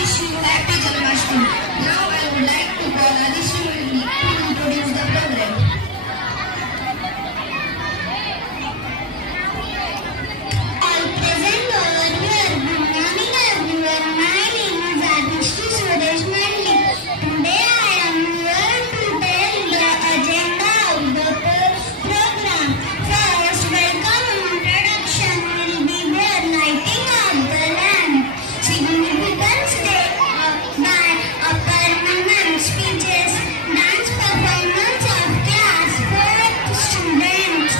wish you happy Janmashtami. Now I would like to call Adishri Murli to introduce the program. All present over here. Good morning everyone. My name is Adishri Suresh Murli. Today I am here to tell the agenda of the program. First, welcome introduction will be there, lighting up the lamp. Significance day by upper women speeches, dance performance of class 4th students.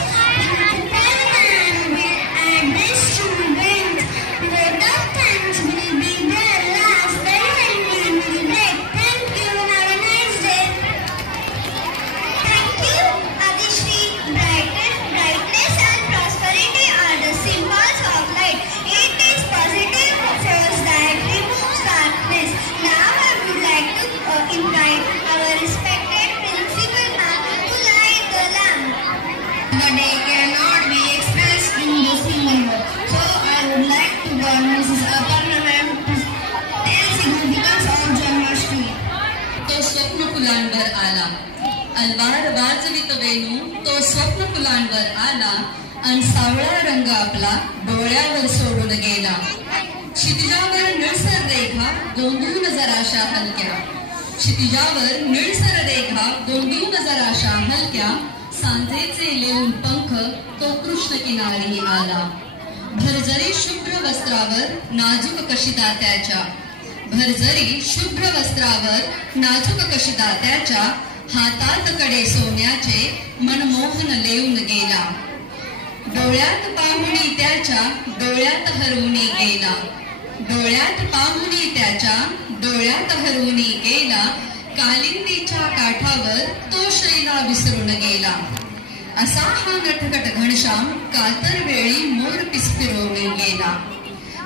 Principal ma'am will address students. Vote of thanks will be there last, then we will break. Thank you. Have a nice day. Thank you, Adishri. Brightness and prosperity are the symbols of light. It is positive force that removes darkness. Now I would like to invite our respected principal ma'am to light the lamp. The day cannot be expressed in the single word. So I would like to call Mrs. Aparna ma'am to tell significance of Janmashtami. तो स्वप्न फुलांवर आला, अलवार वाजवित वेणू तो स्वप्न फुलांवर आला, अन सावळा रंग आपला डोळ्यावर सोडून गेला. क्षितिजावर निळसर रेखा गोंधळून जराशा हलक्या, क्षितिजावर निळसर रेखा गोंधळून जराशा हलक्या, सांजेचे लेऊन पंख तो कृष्ण किनारी आला. भरजरी शुभ्र वस्त्रावर नाजूक कशिदा त्याच्या, भरजरी शुभ्र वस्त्रावर नाजूक कशिदा त्याच्या, हातात कडे सोन्याचे मनमोहन लेऊन गेला. डोळ्यात पाहुणी त्याच्या डोळ्यात हरवूनी गेला, डोळ्यात पाहुणी त्याच्या डोळ्यात हरवूनी गेला, कालिंदीच्या काठावर तो शैला विसरून गेला. असा हा नटखट घनश्याम कातर वेळी मोर पिस्पिरोवून गेला.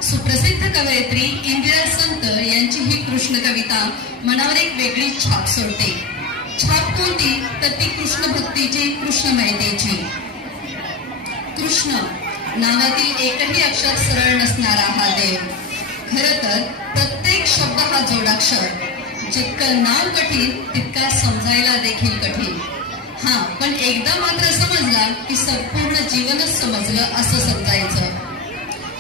सुप्रसिद्ध कवयित्री इंदिरा संत यांची ही कृष्ण कविता मनावर एक वेगळी छाप सोडते. छाप कोणती तर ती कृष्ण भक्तीची, कृष्णमयतेची. कृष्ण नावातील एकही अक्षर सरळ नसणारा हा देव. खर तर प्रत्येक शब्द हा जोडाक्षर. जितकं नाव कठीण तितका समजायला देखील कठीण. हा, पण एकदा मात्र समजला की संपूर्ण जीवनच समजलं असं समजायचं.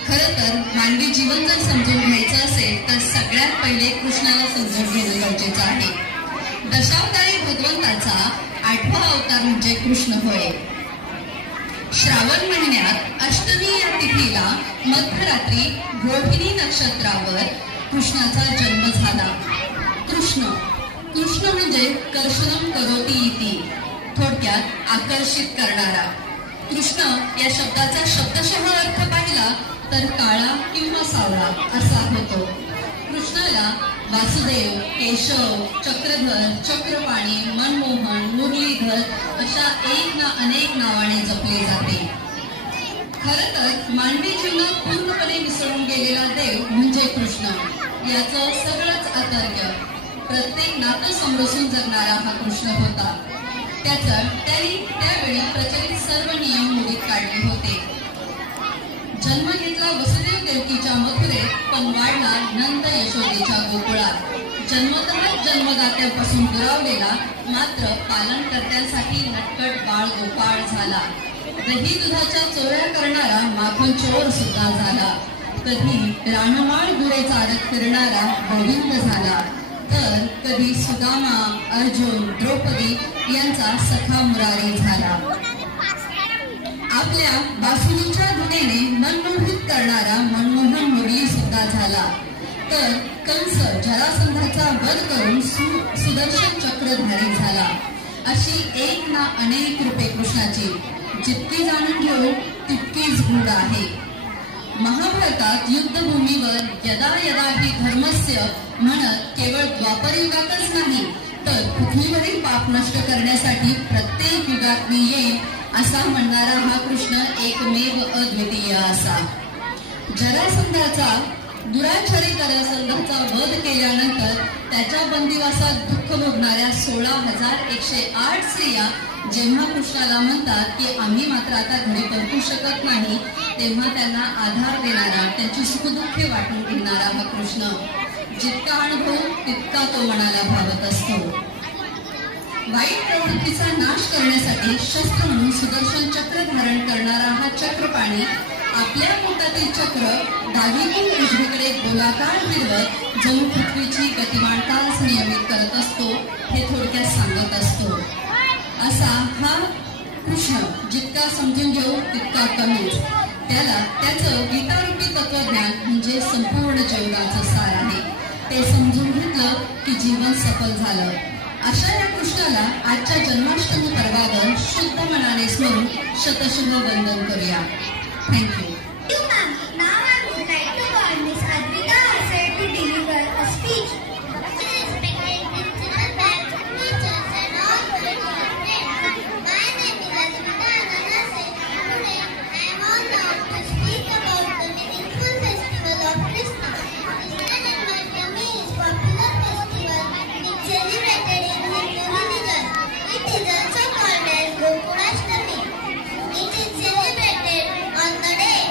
खरं तर मानवी जीवन जर समजून घ्यायचं असेल तर सगळ्यात पहिले कृष्णाला समजून घेणं गरजेचं आहे. दशावतारी भगवंताचा 8वा अवतार म्हणजे कृष्ण होय. श्रावण महिन्यात अष्टमी या तिथीला मध्यरात्री रोहिणी नक्षत्रावर कृष्णाचा जन्म झाला. कृष्ण म्हणजे कर्षणम करोति इति, थोडक्यात आकर्षित करणारा. कृष्ण या शब्दाचा शब्दशः अर्थ पाहिला तर काळा किंवा सावळा असा होतो. कृष्णाला वासुदेव, केशव, चक्रधर, चक्रपाणी, मनमोहन, मुरलीधर अशा एक ना अनेक नावाने जपले जाते. खरं तर मानवी जीवनात पूर्णपणे मिसळून गेलेला देव म्हणजे कृष्ण. याचं सगळंच आतर्क्य, प्रत्येक नातं समरसून जगणारा हा कृष्ण होता. त्यांनी त्यावेळी प्रचलित सर्व नियम मोडीत काढले होते. जन्म घेतला वसुदेव देवकीच्या मथुरेत, पण वाढला नंद यशोदेच्या गोकुळात. जन्मतःच जन्मदात्यापासून दुरावलेला, मात्र पालनकर्त्यांसाठी नटखट बाळ गोपाळ झाला. दही दुधाच्या चोऱ्या करणारा माखन चोर सुद्धा झाला. कधी रानमाळ गुरे चारत फिरणारा गोविंद झाला, तर कधी सुदामा, अर्जुन, द्रौपदी यांचा सखा मुरारी झाला. आपल्या बासुरीच्या धुनेने मनमोहित करणारा मनमोहन मुरली सुद्धा झाला. तर कंस जरासंधाचा वध करून सुदर्शन चक्रधारी झाला. अशी एक ना अनेक रूपे कृष्णाची. जितकी जाणून घेऊ तितकीच गूढ आहे. महाभारतात युद्धभूमीवर यदा यदा ही धर्मस्य म्हणत केवळ द्वापर युगातच नाही तर पृथ्वीवरील पाप नष्ट करण्यासाठी प्रत्येक युगात मी येईल असा म्हणणारा हा कृष्ण एकमेव अद्वितीय असा. दुराचारी जरासंधाचा वध केल्यानंतर त्याच्या बंदिवासात दुःख भोगणाऱ्या 16,108 स्त्रिया जेव्हा कृष्णाला म्हणतात की आम्ही मात्र आता घरी परतू शकत नाही, तेव्हा त्यांना आधार देणारा, त्यांची सुखदुःखे वाटून घेणारा हा कृष्ण. जितका अनुभव तितका तो मनाला भावत असतो. वाईट प्रवृत्तीचा नाश करण्यासाठी शस्त्र म्हणून सुदर्शन चक्र धारण करणारा हा चक्रपाणी आपल्या पोटातील चक्र डावीकडून उजवीकडे गोलाकार फिरवत जणू पृथ्वीची गतिमानताच नियमित करत असतो हे थोडक्यात सांगत असतो. असा हा कृष्ण जितका समजून घेऊ तितका कमीच. त्याचं गीतारूपी तत्वज्ञान म्हणजे संपूर्ण जीवनाचं सार आहे. ते समजून घेतलं की जीवन सफल झालं. अशा या कृष्णाला आजच्या जन्माष्टमी पर्वावर शुद्ध मनाने स्मरून शतशुभ वंदन करूया. Thank you. Now I would like to call Miss Advita Asad to deliver a speech. Respected principal, parents, teachers, and all fellow friends. My name is Advita Asad. Today I am honored to speak about the meaningful festival of Krishna. Krishna Janmashtami is a popular festival which celebrated in Hindu religion. It is also called as Gokulashtami. It is celebrated on the day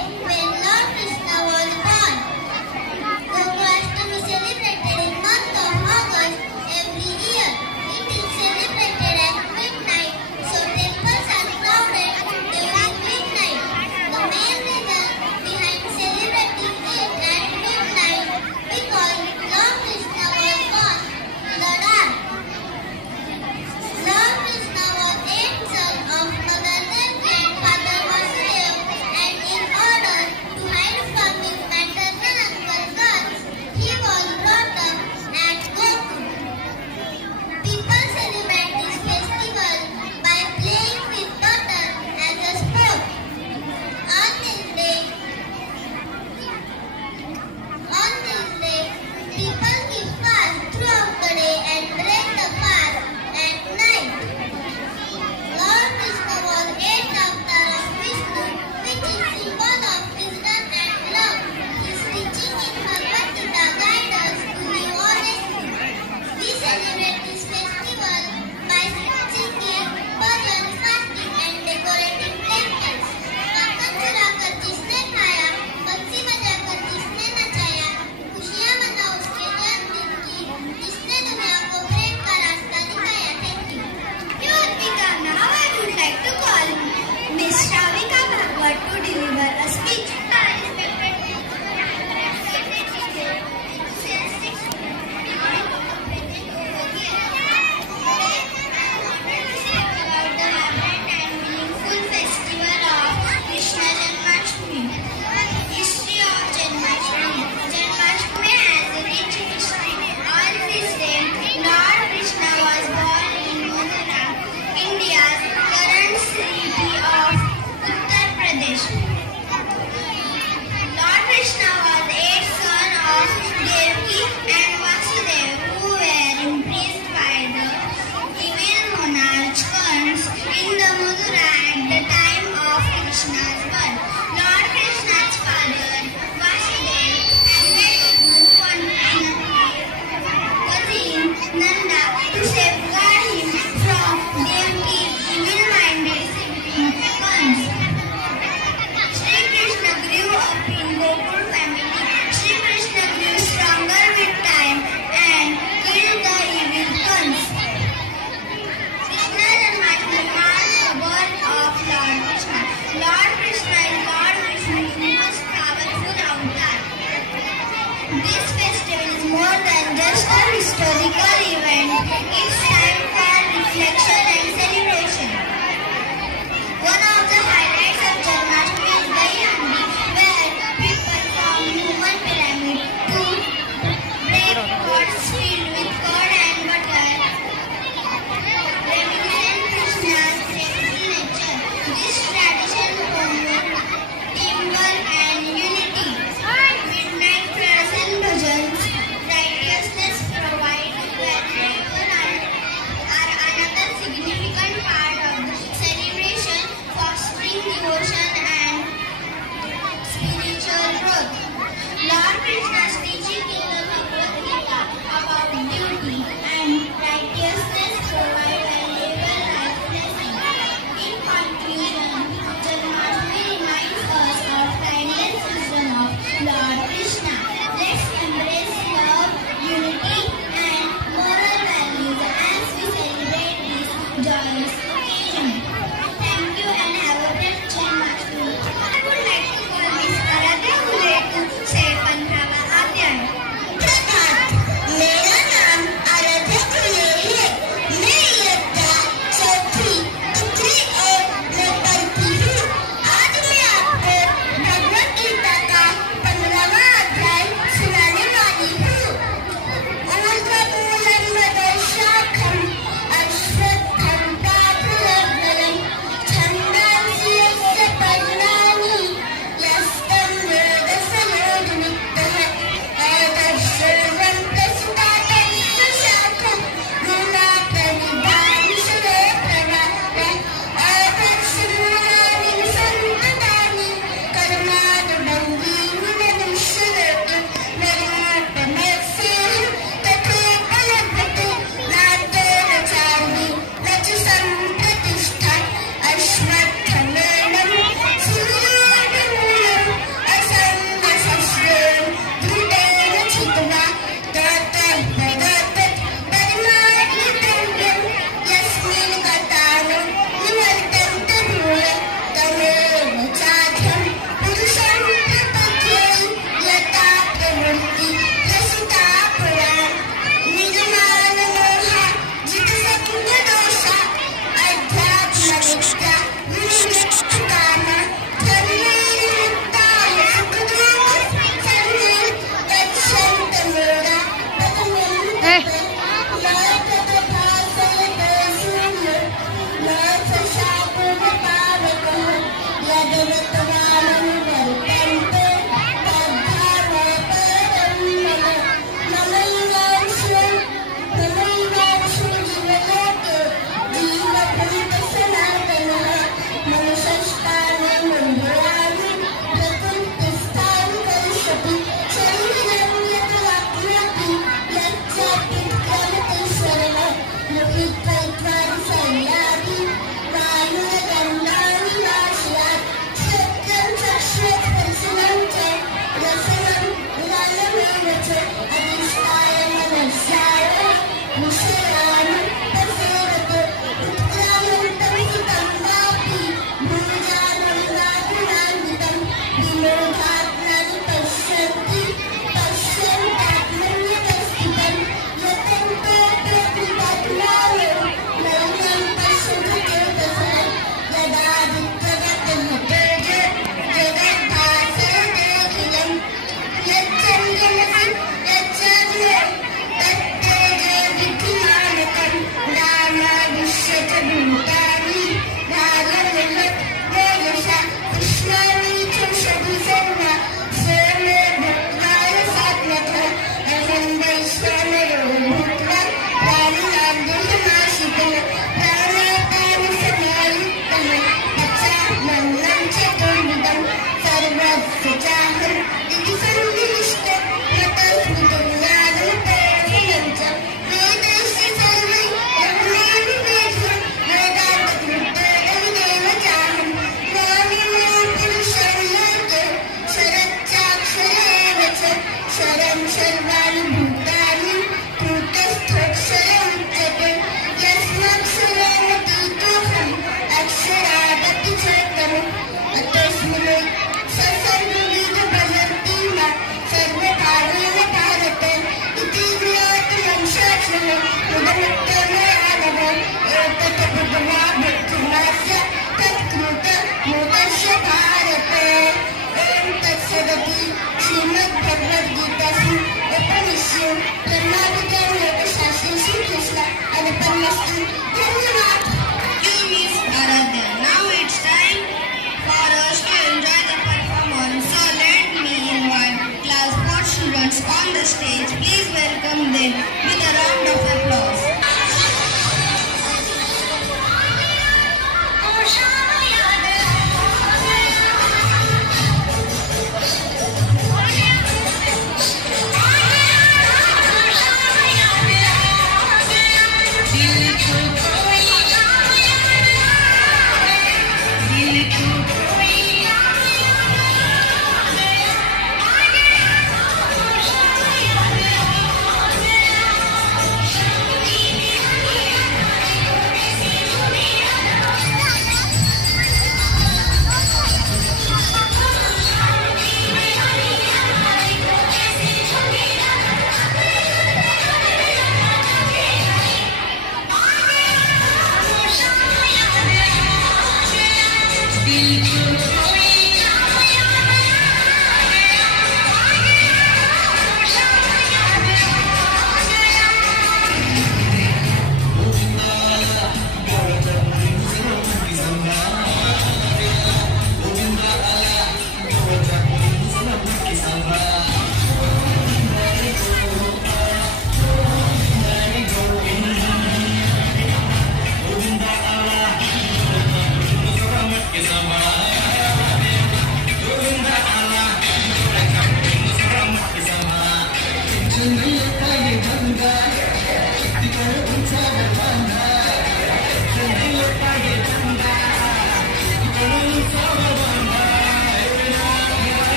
the stage. Please welcome them with a round of applause.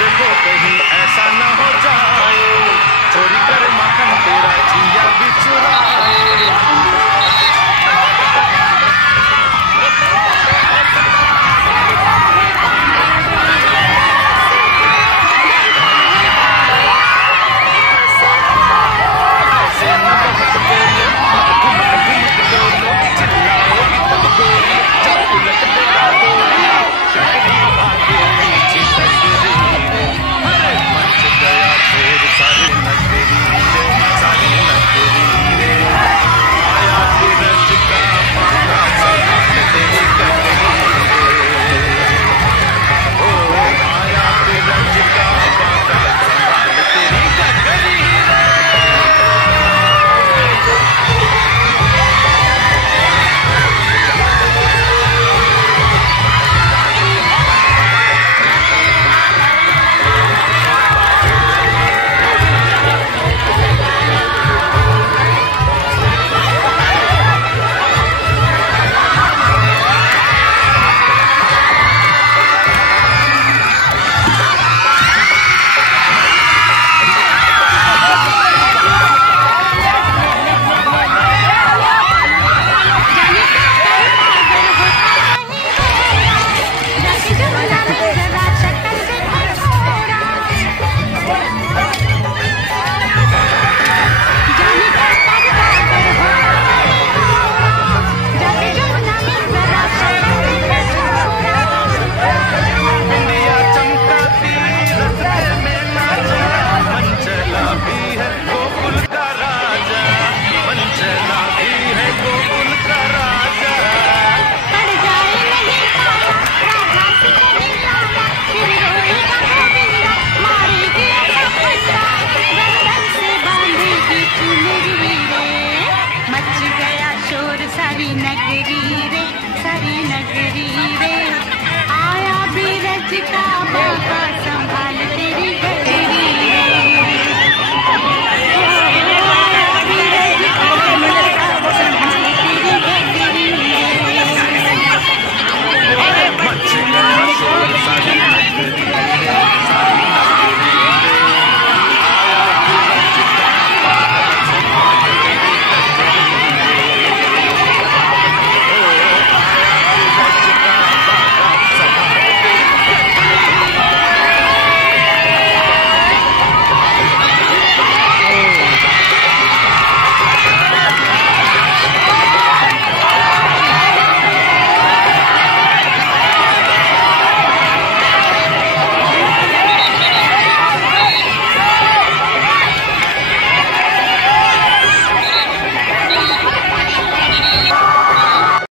देखो कहीं ऐसा न हो जाए, चोरी कर माखन तेरा जिया भी चुराए। सारी नगरी रे, आया बीरज का बाबा।